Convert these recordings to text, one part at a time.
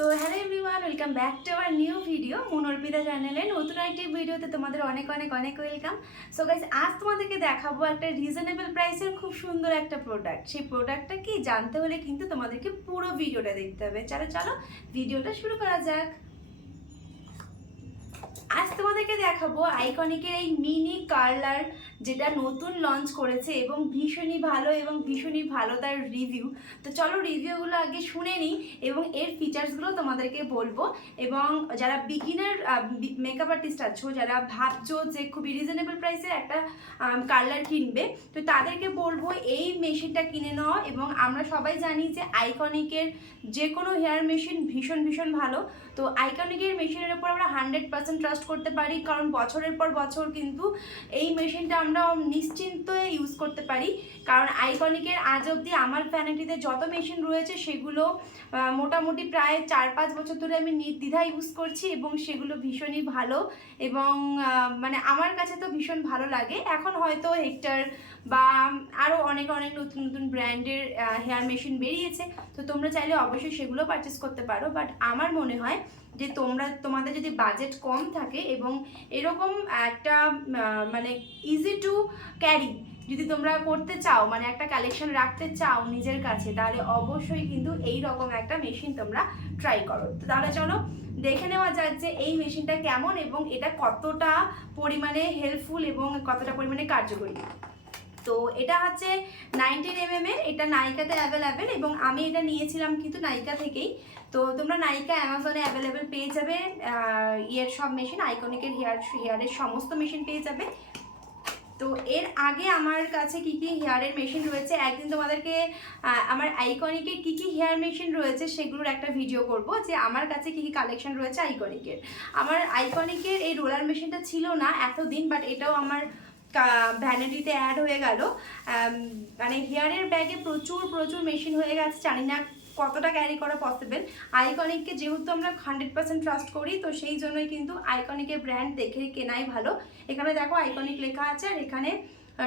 So hello everyone, welcome back to our new video Monorpita চ্যানেলে নতুন একটি ভিডিওতে তোমাদের অনেক অনেক অনেক ওয়েলকাম। সো গাইস, আজ তোমাদেরকে দেখাবো একটা রিজনেবল প্রাইসের খুব সুন্দর একটা প্রোডাক্ট। সেই প্রোডাক্টটা কি জানতে হলে কিন্তু তোমাদেরকে পুরো ভিডিওটা দেখতে হবে। চলো চলো ভিডিওটা শুরু করা যাক। আজ তোমাদেরকে দেখাবো আইকনিকের এই মিনি কার্লার, যেটা নতুন লঞ্চ করেছে এবং ভীষণই ভালো তার রিভিউ। তো চলো রিভিউগুলো আগে শুনে নিই এবং এর ফিচার্সগুলো তোমাদেরকে বলবো। এবং যারা বিগিনার মেকআপ আর্টিস্ট আছো, যারা ভাবছো যে খুবই রিজনেবল প্রাইসে একটা কার্লার কিনবে, তো তাদেরকে বলবো এই মেশিনটা কিনে নাও। এবং আমরা সবাই জানি যে আইকনিকের যে কোনো হেয়ার মেশিন ভীষণ ভালো। তো আইকনিকের মেশিনের উপর আমরা 100% ট্রাস্ট করতে পারি, কারণ বছরের পর বছর কিন্তু এই মেশিনটা আমরা নিশ্চিন্তে ইউজ করতে পারি। কারণ আইকনিকের আজ অবধি আমার ভ্যানিটিতে যত মেশিন রয়েছে সেগুলো মোটামুটি প্রায় 4-5 বছর ধরে আমি নির্দ্বিধায় ইউজ করছি এবং সেগুলো ভীষণই ভালো। এবং মানে আমার কাছে তো ভীষণ ভালো লাগে। এখন হয়তো হেক্টর বা আরও অনেক নতুন ব্র্যান্ডের হেয়ার মেশিন বেরিয়েছে, তো তোমরা চাইলে অবশ্যই সেগুলো পারচেস করতে পারো। বাট আমার মনে হয় যে তোমাদের যদি বাজেট কম থাকে এবং এরকম একটা মানে ইজি টু ক্যারি যদি তোমরা করতে চাও, মানে একটা কালেকশন রাখতে চাও নিজের কাছে, তাহলে অবশ্যই কিন্তু এই রকম একটা মেশিন তোমরা ট্রাই করো। তো তাহলে চলো দেখে নেওয়া যাক যে এই মেশিনটা কেমন এবং এটা কতটা পরিমাণে হেল্পফুল এবং কতটা পরিমাণে কার্যকরী। তো এটা হচ্ছে 19mm এর, এটা নাইকাতে অ্যাভেলেবেল এবং আমি এটা নিয়েছিলাম কিন্তু নাইকা থেকেই। তো তোমরা নাইকা অ্যামাজনে অ্যাভেলেবেল পেয়ে যাবে ইয়ের সব মেশিন, আইকনিকের হেয়ারের সমস্ত মেশিন পেয়ে যাবে। তো এর আগে আমার কাছে কি কি হেয়ারের মেশিন রয়েছে, একদিন তোমাদেরকে আমার আইকনিকের কি কি হেয়ার মেশিন রয়েছে সেগুলোর একটা ভিডিও করব, যে আমার কাছে কি কি কালেকশন রয়েছে আইকনিকের। আমার আইকনিকের এই রোলার মেশিনটা ছিল না এতদিন, বাট এটাও আমার ভ্যানিটিতে অ্যাড হয়ে গেল। মানে হেয়ারের ব্যাগে প্রচুর মেশিন হয়ে গেছে, জানি না কতটা ক্যারি করা পসিবল। আইকনিককে যেহেতু আমরা 100% ট্রাস্ট করি, তো সেই জন্যই কিন্তু আইকনিকের ব্র্যান্ড দেখে কেনাই ভালো। এখানে দেখো আইকনিক লেখা আছে আর এখানে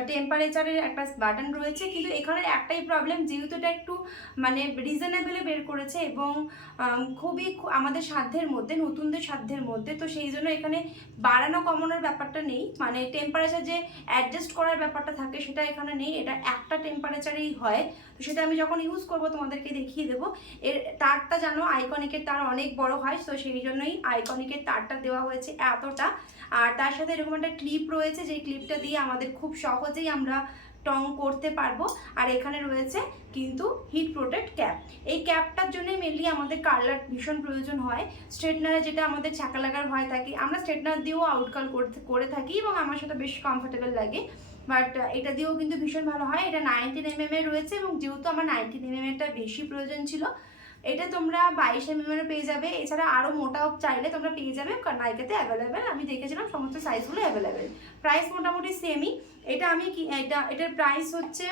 টেম্পারেচারের একটা বাটন রয়েছে। কিন্তু এখানে একটাই প্রবলেম, যেহেতু এটা একটু মানে রিজনেবলে বের করেছে এবং খুবই আমাদের সাধ্যের মধ্যে, নতুনদের সাধ্যের মধ্যে, তো সেই জন্য এখানে বাড়ানো কমানোর ব্যাপারটা নেই। মানে টেম্পারেচার যে অ্যাডজাস্ট করার ব্যাপারটা থাকে সেটা এখানে নেই, এটা একটা টেম্পারেচারেই হয়। তো সেটা আমি যখন ইউজ করব তোমাদেরকে দেখিয়ে দেবো। এর তারটা জানো আইকনিকের তার অনেক বড় হয়, তো সেই জন্যই আইকনিকের তারটা দেওয়া হয়েছে এতটা। আর তার সাথে এরকম একটা ক্লিপ রয়েছে, যেই ক্লিপটা দিয়ে আমাদের খুব সহজেই আমরা টং করতে পারবো। আর এখানে রয়েছে কিন্তু হিট প্রোটেক্ট ক্যাপ। এই ক্যাপটার জন্যই মেনলি আমাদের কার্লার ভীষণ প্রয়োজন হয়। স্ট্রেটনারে যেটা আমাদের ছাকা লাগার ভয় থাকে, আমরা স্ট্রেটনার দিয়েও আউটকাল করে থাকি এবং আমার সাথে বেশ কমফোর্টেবল লাগে। বাট এটা দিয়েও কিন্তু ভীষণ ভালো হয়। এটা 19mm এর রয়েছে এবং যেহেতু আমার 19mm এরটা বেশি প্রয়োজন ছিল, এটা তোমরা 22mm এর পেয়ে যাবে। এছাড়া আরও মোটাও চাইলে তোমরা পেয়ে যাবে, কারণ নাইকাতে অ্যাভেলেবেল, আমি দেখেছিলাম সমস্ত সাইজগুলো অ্যাভেলেবেল। প্রাইস মোটামুটি সেমই। এটা আমি এটার প্রাইস হচ্ছে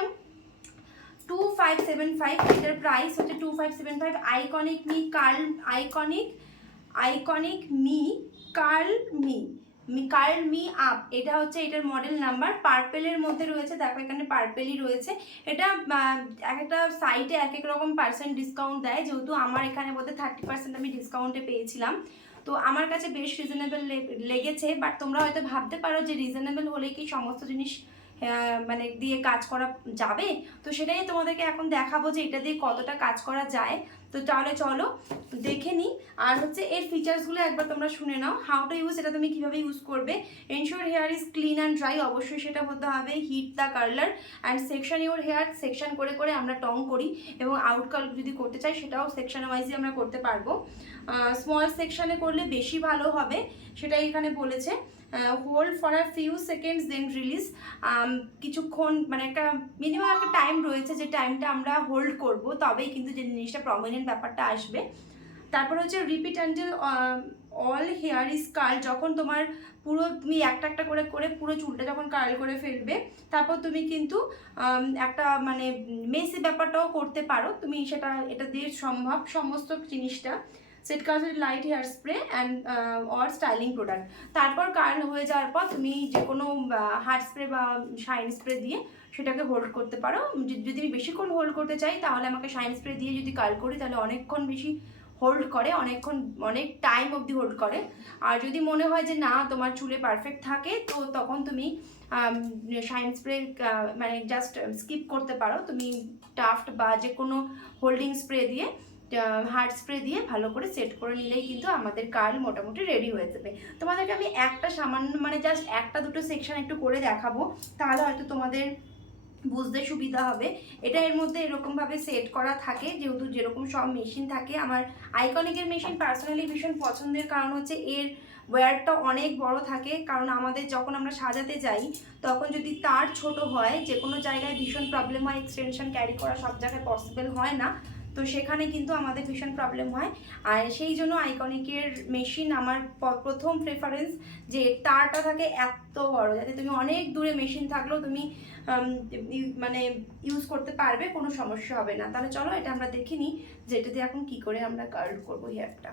2575। এটার প্রাইস হচ্ছে 2575। আইকনিক কার্ল মি আপ, এটা হচ্ছে এটার মডেল নাম্বার। পার্পেলের মধ্যে রয়েছে, দেখো এখানে পার্পেলই রয়েছে। এটা এক একটা সাইটে এক এক রকম পার্সেন্ট ডিসকাউন্ট দেয়, যেহেতু আমার এখানে বোধহয় 30% আমি ডিসকাউন্টে পেয়েছিলাম। তো আমার কাছে বেশ রিজনেবল লেগেছে। বাট তোমরা হয়তো ভাবতে পারো যে রিজনেবল হলে কি সমস্ত জিনিস মানে দিয়ে কাজ করা যাবে, তো সেটাই তোমাদেরকে এখন দেখাবো যে এটা দিয়ে কতটা কাজ করা যায়। তো তাহলে চলো দেখে নিই। আর হচ্ছে এর ফিচার্সগুলো একবার তোমরা শুনে নাও। হাউ টু ইউজ, এটা তুমি কীভাবে ইউজ করবে। Ensure hair is clean and dry, অবশ্যই সেটা হতে হবে। Heat the curler and section your hair, section করে করে আমরা টং করি এবং আউটকাল যদি করতে চাই সেটাও সেকশন ওয়াইজই আমরা করতে পারবো। স্মল সেকশনে করলে বেশি ভালো হবে, সেটাই এখানে বলেছে। Hold for a few seconds then release, কিছুক্ষণ মানে একটা মিনিমাম একটা টাইম রয়েছে, যে টাইমটা আমরা হোল্ড করব তবেই কিন্তু যে জিনিসটা প্রমিনেন্ট ব্যাপারটা আসবে। তারপর হচ্ছে repeat until all hair is curl, যখন তোমার পুরো তুমি একটা একটা করে করে পুরো চুলটা যখন কার্ল করে ফেলবে, তারপর তুমি কিন্তু একটা মানে মেসি ব্যাপারটাও করতে পারো তুমি, এটা দিয়ে সম্ভব সমস্ত জিনিসটা। সেট কাজ light hair spray and or styling product, তারপর কার্ল হয়ে যাওয়ার পর তুমি যে কোনো হার্ড স্প্রে বা শাইন স্প্রে দিয়ে সেটাকে হোল্ড করতে পারো। যদি আমি বেশিক্ষণ হোল্ড করতে চাই তাহলে আমাকে শাইন স্প্রে দিয়ে যদি কার্ল করি তাহলে অনেকক্ষণ বেশি হোল্ড করে অনেকক্ষণ, অনেক টাইম অবধি হোল্ড করে। আর যদি মনে হয় যে না তোমার চুলে পারফেক্ট থাকে, তো তখন তুমি শাইন স্প্রে মানে জাস্ট স্কিপ করতে পারো। তুমি টাফট বা যে কোনো হোল্ডিং স্প্রে দিয়ে, হার্ড স্প্রে দিয়ে ভালো করে সেট করে নিলেই কিন্তু আমাদের কার্ল মোটামুটি রেডি হয়ে যাবে। তোমাদেরকে আমি একটা সামান্য মানে জাস্ট একটা দুটো সেকশন একটু করে দেখাবো, তাহলে হয়তো তোমাদের বুঝতে সুবিধা হবে। এটা এর মধ্যে এরকমভাবে সেট করা থাকে, যেহেতু যেরকম সব মেশিন থাকে। আমার আইকনিকের মেশিন পার্সোনালি ভীষণ পছন্দের কারণ হচ্ছে এর ওয়্যারটা অনেক বড় থাকে। কারণ আমাদের যখন আমরা সাজাতে যাই তখন যদি তার ছোট হয়, যে কোনো জায়গায় ভীষণ প্রবলেম হয়, এক্সটেনশন ক্যারি করা সব জায়গায় পসিবল হয় না, তো সেখানে কিন্তু আমাদের ভীষণ প্রবলেম হয়। আর সেই জন্য আইকনিকের মেশিন আমার প্রথম প্রেফারেন্স, যে তারটা থাকে এত বড়, যাতে তুমি অনেক দূরে মেশিন থাকলেও তুমি মানে ইউজ করতে পারবে, কোনো সমস্যা হবে না। তাহলে চলো এটা আমরা দেখে নিই যে এটাতে এখন কি করে আমরা কার্ল করবো হেয়ারটা।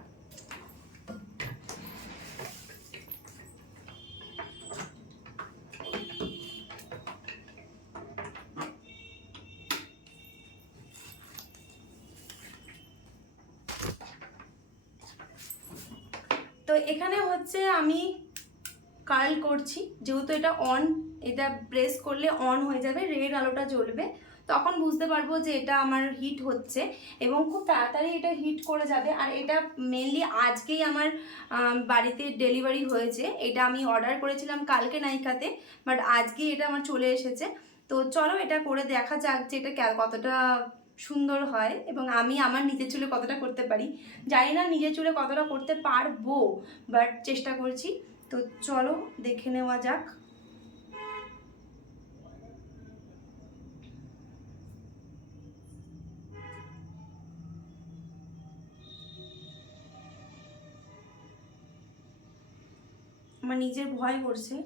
তো এখানে হচ্ছে আমি কার্ল করছি, যেহেতু এটা অন, এটা প্রেস করলে অন হয়ে যাবে, রেড আলোটা জ্বলবে, তখন বুঝতে পারবো যে এটা আমার হিট হচ্ছে এবং খুব তাড়াতাড়ি এটা হিট করে যাবে। আর এটা মেনলি আজকেই আমার বাড়িতে ডেলিভারি হয়েছে। এটা আমি অর্ডার করেছিলাম কালকে নাইকাতে, বাট আজকেই এটা আমার চলে এসেছে। তো চলো এটা করে দেখা যাক যে এটা কতটা সুন্দর হয় এবং আমি আমার নিজের চুলে কতটা করতে পারি। জানি না নিজের চুলে কতটা করতে পারবো, বাট চেষ্টা করছি। তো চলো দেখে নেওয়া যাক। আমার নিজের ভয় করছে।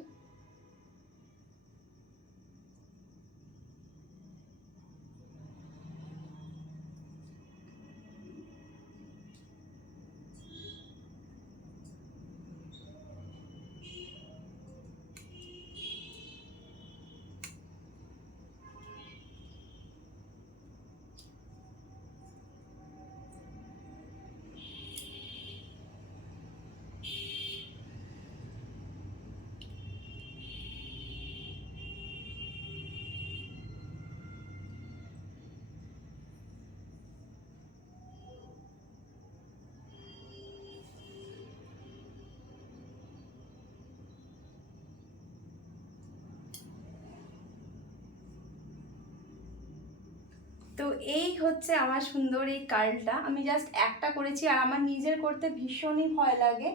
তো এই হচ্ছে আমার সুন্দর এই কার্লটা। আমি জাস্ট একটা করেছি, আর আমার নিজের করতে ভীষণই ভয় লাগে,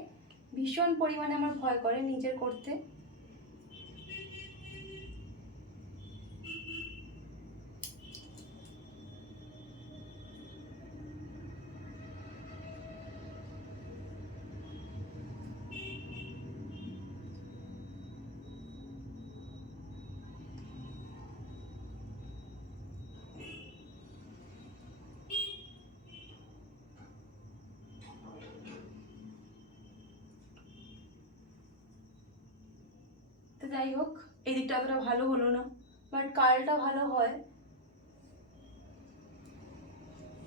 ভীষণ পরিমাণে আমার ভয় করে নিজের করতে। তো যাই হোক, এই দিকটা অতটা ভালো হলো না, বাট কার্লটা ভালো হয়।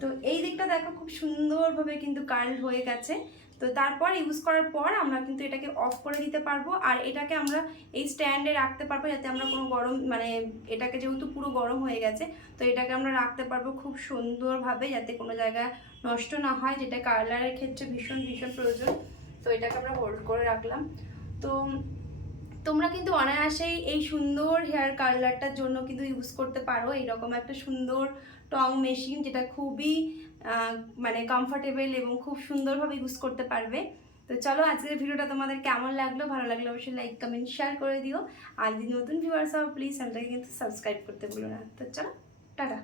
তো এই দিকটা দেখো খুব সুন্দরভাবে কিন্তু কার্ল হয়ে গেছে। তো তারপর ইউজ করার পর আমরা কিন্তু এটাকে অফ করে দিতে পারবো, আর এটাকে আমরা এই স্ট্যান্ডে রাখতে পারবো, যাতে আমরা কোনো গরম মানে এটাকে যেহেতু পুরো গরম হয়ে গেছে, তো এটাকে আমরা রাখতে পারবো খুব সুন্দরভাবে, যাতে কোনো জায়গায় নষ্ট না হয়, যেটা কার্লারের ক্ষেত্রে ভীষণ ভীষণ প্রয়োজন। তো এটাকে আমরা হোল্ড করে রাখলাম। তো তোমরা কিন্তু অনায়াসেই এই সুন্দর হেয়ার কার্লারটার জন্য কিন্তু ইউজ করতে পারো এইরকম একটা সুন্দর টং মেশিন, যেটা খুবই মানে কমফোর্টেবল এবং খুব সুন্দরভাবে ইউজ করতে পারবে। তো চলো আজকের ভিডিওটা তোমাদের কেমন লাগলো, ভালো লাগলে অবশ্যই লাইক কমেন্ট শেয়ার করে দিও। আর যদি নতুন ভিউয়ার্স হও প্লিজ চ্যানেলটাকে কিন্তু সাবস্ক্রাইব করতে ভুলো না। তো চলো টাটা।